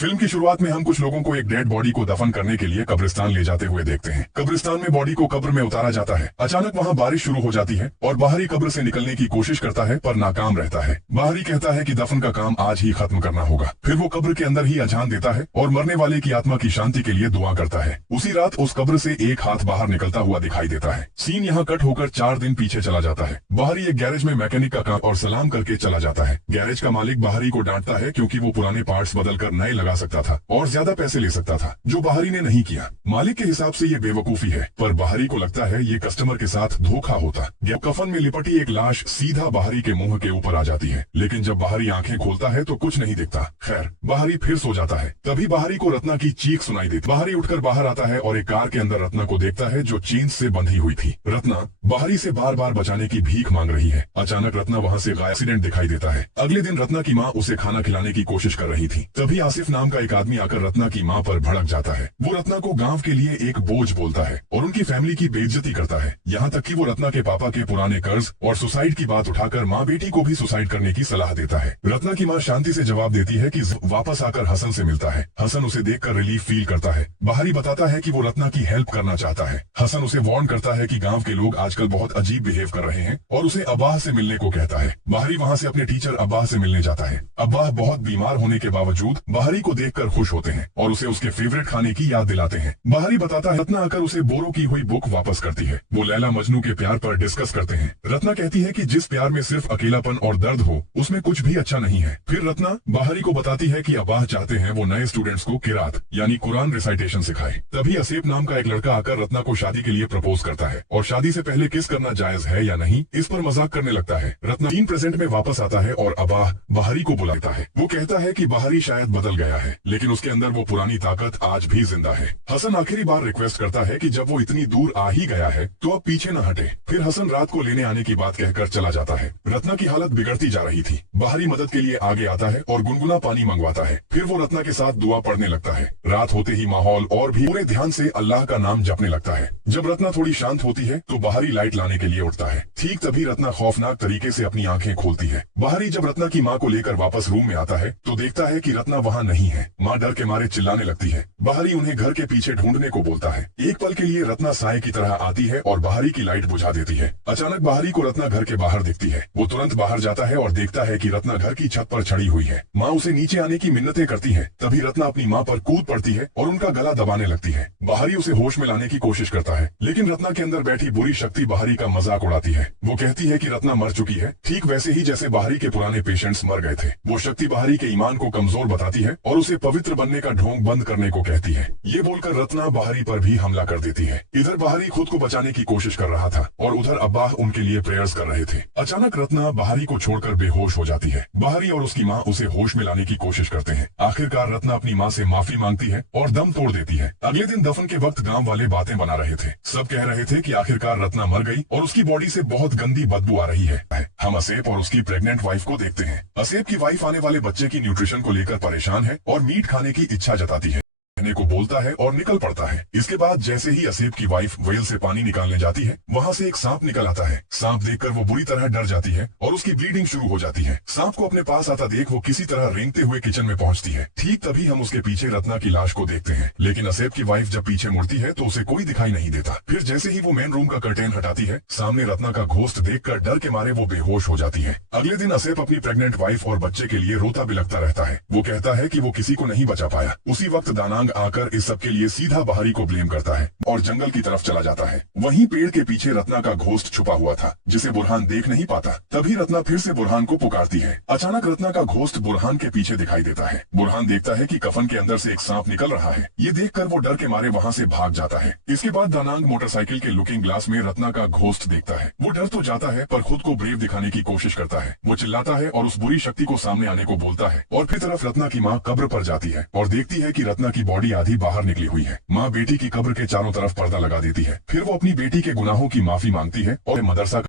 Film की शुरुआत में हम कुछ लोगों को एक डेड बॉडी को दफन करने के लिए कब्रिस्तान ले जाते हुए देखते हैं। कब्रिस्तान में बॉडी को कब्र में उतारा जाता है। अचानक वहां बारिश शुरू हो जाती है और बाहरी कब्र से निकलने की कोशिश करता है पर नाकाम रहता है। बाहरी कहता है कि दफन का काम आज ही खत्म करना होगा। फिर वो कब्र के अंदर ही अजान देता है और मरने वाले की आत्मा की शांति के लिए दुआ करता है। उसी रात उस कब्र से एक हाथ बाहर निकलता हुआ दिखाई देता है। सीन यहाँ कट होकर 4 दिन पीछे चला जाता है। बाहरी एक गैरेज में मैकेनिक का काम और सलाम करके चला जाता है। गैरेज का मालिक बाहरी को डांटता है क्योंकि वो पुराने पार्ट्स बदलकर नए लगा सकता था और ज्यादा पैसे ले सकता था, जो बाहरी ने नहीं किया। मालिक के हिसाब से ये बेवकूफी है, पर बाहरी को लगता है ये कस्टमर के साथ धोखा होता। कफन में लिपटी एक लाश सीधा बाहरी के मुंह के ऊपर आ जाती है, लेकिन जब बाहरी आंखें खोलता है तो कुछ नहीं दिखता। खैर, बाहरी फिर सो जाता है। तभी बाहरी को रत्ना की चीख सुनाई देती। बाहरी उठकर बाहर आता है और एक कार के अंदर रत्ना को देखता है जो चेन से बंधी हुई थी। रत्ना बाहरी से बार बार बचाने की भीख मांग रही है। अचानक रत्ना वहाँ से गायब एक्सीडेंट दिखाई देता है। अगले दिन रत्ना की माँ उसे खाना खिलाने की कोशिश कर रही थी। तभी आसिफ नाम का एक आदमी आकर रत्ना की माँ पर भड़क जाता है। वो रत्ना को गांव के लिए एक बोझ बोलता है और उनकी फैमिली की बेइज्जती करता है। यहाँ तक कि वो रत्ना के पापा के पुराने कर्ज और सुसाइड की बात उठाकर माँ बेटी को भी सुसाइड करने की सलाह देता है। रत्ना की माँ शांति से जवाब देती है कि वापस आकर हसन से मिलता है। हसन उसे देखकर रिलीफ फील करता है। बाहरी बताता है कि वो रत्ना की हेल्प करना चाहता है। हसन उसे वार्न करता है कि गांव के लोग आजकल बहुत अजीब बिहेव कर रहे हैं और उसे अब्बाह से मिलने को कहता है। बाहरी वहाँ से अपने टीचर अब्बाह से मिलने जाता है। अब्बाह बहुत बीमार होने के बावजूद बाहरी को देखकर खुश होते हैं और उसे उसके फेवरेट खाने की याद दिलाते हैं। बाहरी बताता है रत्ना आकर उसे बोरो की हुई बुक वापस करती है। वो लैला मजनू के प्यार पर डिस्कस करते हैं। रत्ना कहती है कि जिस प्यार में सिर्फ अकेलापन और दर्द हो उसमें कुछ भी अच्छा नहीं है। फिर रत्ना बाहरी को बताती है कि अब्बाह चाहते हैं वो नए स्टूडेंट्स को किरात यानी कुरान रिसाइटेशन सिखाए। तभी असेप नाम का एक लड़का आकर रत्ना को शादी के लिए प्रपोज करता है और शादी से पहले किस करना जायज है या नहीं इस पर मजाक करने लगता है। रत्ना 3% में वापस आता है और अब्बाह बाहरी को बुलाता है। वो कहता है कि बाहरी शायद बदल गया है, लेकिन उसके अंदर वो पुरानी ताकत आज भी जिंदा है। हसन आखिरी बार रिक्वेस्ट करता है कि जब वो इतनी दूर आ ही गया है तो अब पीछे न हटे। फिर हसन रात को लेने आने की बात कहकर चला जाता है। रत्ना की हालत बिगड़ती जा रही थी। बाहरी मदद के लिए आगे आता है और गुनगुना पानी मंगवाता है। फिर वो रत्ना के साथ दुआ पढ़ने लगता है। रात होते ही माहौल और भी पूरे ध्यान से अल्लाह का नाम जपने लगता है। जब रत्ना थोड़ी शांत होती है तो बाहरी लाइट लाने के लिए उठता है। ठीक तभी रत्ना खौफनाक तरीके से अपनी आंखें खोलती है। बाहरी जब रत्ना की माँ को लेकर वापस रूम में आता है तो देखता है कि रत्ना वहाँ नहीं है। माँ डर के मारे चिल्लाने लगती है। बाहरी उन्हें घर के पीछे ढूंढने को बोलता है। एक पल के लिए रत्ना साए की तरह आती है और बाहरी की लाइट बुझा देती है। अचानक बाहरी को रत्ना घर के बाहर दिखती है। वो तुरंत बाहर जाता है और देखता है कि रत्ना घर की छत पर चढ़ी हुई है। माँ उसे नीचे आने की मिन्नतें करती है। तभी रत्ना अपनी माँ पर कूद पड़ती है और उनका गला दबाने लगती है। बाहरी उसे होश में लाने की कोशिश करता है, लेकिन रत्ना के अंदर बैठी बुरी शक्ति बाहरी का मजाक उड़ाती है। वो कहती है कि रत्ना मर चुकी है, ठीक वैसे ही जैसे बाहरी के पुराने पेशेंट्स मर गए थे। वो शक्ति बाहरी के ईमान को कमजोर बताती है और उसे पवित्र बनने का ढोंग बंद करने को कहती है। ये बोलकर रत्ना बाहरी पर भी हमला कर देती है। इधर बाहरी खुद को बचाने की कोशिश कर रहा था और उधर अब्बाह उनके लिए प्रेयर्स कर रहे थे। अचानक रत्ना बाहरी को छोड़कर बेहोश हो जाती है। बाहरी और उसकी माँ उसे होश में लाने की कोशिश करते हैं। आखिरकार रत्ना अपनी माँ से माफी मांगती है और दम तोड़ देती है। अगले दिन दफन के वक्त गांव वाले बातें बना रहे थे। सब कह रहे थे कि आखिरकार रत्ना मर गई और उसकी बॉडी से बहुत गंदी बदबू आ रही है। हम असेप और उसकी प्रेग्नेंट वाइफ को देखते हैं। असेप की वाइफ आने वाले बच्चे की न्यूट्रिशन को लेकर परेशान है और मीट खाने की इच्छा जताती है। कहने को बोलता है और निकल पड़ता है। इसके बाद जैसे ही असेप की वाइफ वेल से पानी निकालने जाती है, वहाँ से एक सांप निकल आता है। सांप देखकर वो बुरी तरह डर जाती है और उसकी ब्लीडिंग शुरू हो जाती है। सांप को अपने पास आता देख वो किसी तरह रेंगते हुए किचन में पहुँचती है। ठीक तभी हम उसके पीछे रत्ना की लाश को देखते हैं, लेकिन असेप की वाइफ जब पीछे मुड़ती है तो उसे कोई दिखाई नहीं देता। फिर जैसे ही वो मेन रूम का कर्टेन हटाती है, सामने रत्ना का घोस्ट देखकर डर के मारे वो बेहोश हो जाती है। अगले दिन असेप अपनी प्रेग्नेंट वाइफ और बच्चे के लिए रोता बिलखता रहता है। वो कहता है कि वो किसी को नहीं बचा पाया। उसी वक्त दानांग आकर इस सब लिए सीधा बाहरी को ब्लेम करता है और जंगल की तरफ चला जाता है। वहीं पेड़ के पीछे रत्ना का घोस्ट छुपा हुआ था, जिसे बुरहान देख नहीं पाता। तभी रत्ना फिर से बुरहान को पुकारती है। अचानक रत्ना का घोस्ट बुरहान के पीछे दिखाई देता है। बुरहान देखता है कि कफन के अंदर से एक सांप निकल रहा है। ये देखकर वो डर के मारे वहाँ से भाग जाता है। इसके बाद दानांग मोटरसाइकिल के लुकिंग ग्लास में रत्ना का घोस्ट देखता है। वो डर तो जाता है पर खुद को ब्रेव दिखाने की कोशिश करता है। वो चिल्लाता है और उस बुरी शक्ति को सामने आने को बोलता है और फिर तरफ रत्ना की माँ कब्र पर जाती है और देखती है कि रत्ना की बॉडी आधी बाहर निकली हुई है। माँ बेटी की कब्र के चारों तरफ पर्दा लगा देती है। फिर वो अपनी बेटी के गुनाहों की माफी मांगती है और मदरसा